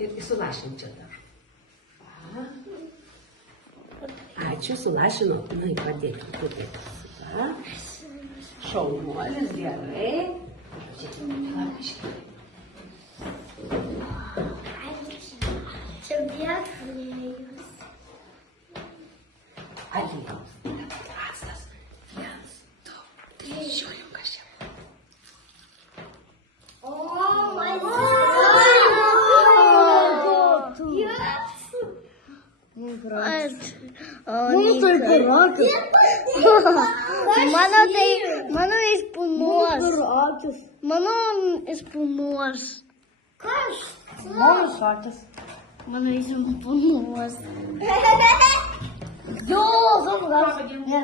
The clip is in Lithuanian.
ir sulašinti čia dar. Ačiū, sulašinau. Na, padėkit, padėkit. Šaunuolis, gerai. Čia aliejus. Aliejus. Actas. 1, 2, 3, žiūrim, kas čia. Mano espumos. Mano espumos. Mano sortes. Mano espumos. Deus, vamos lá. Gracinha.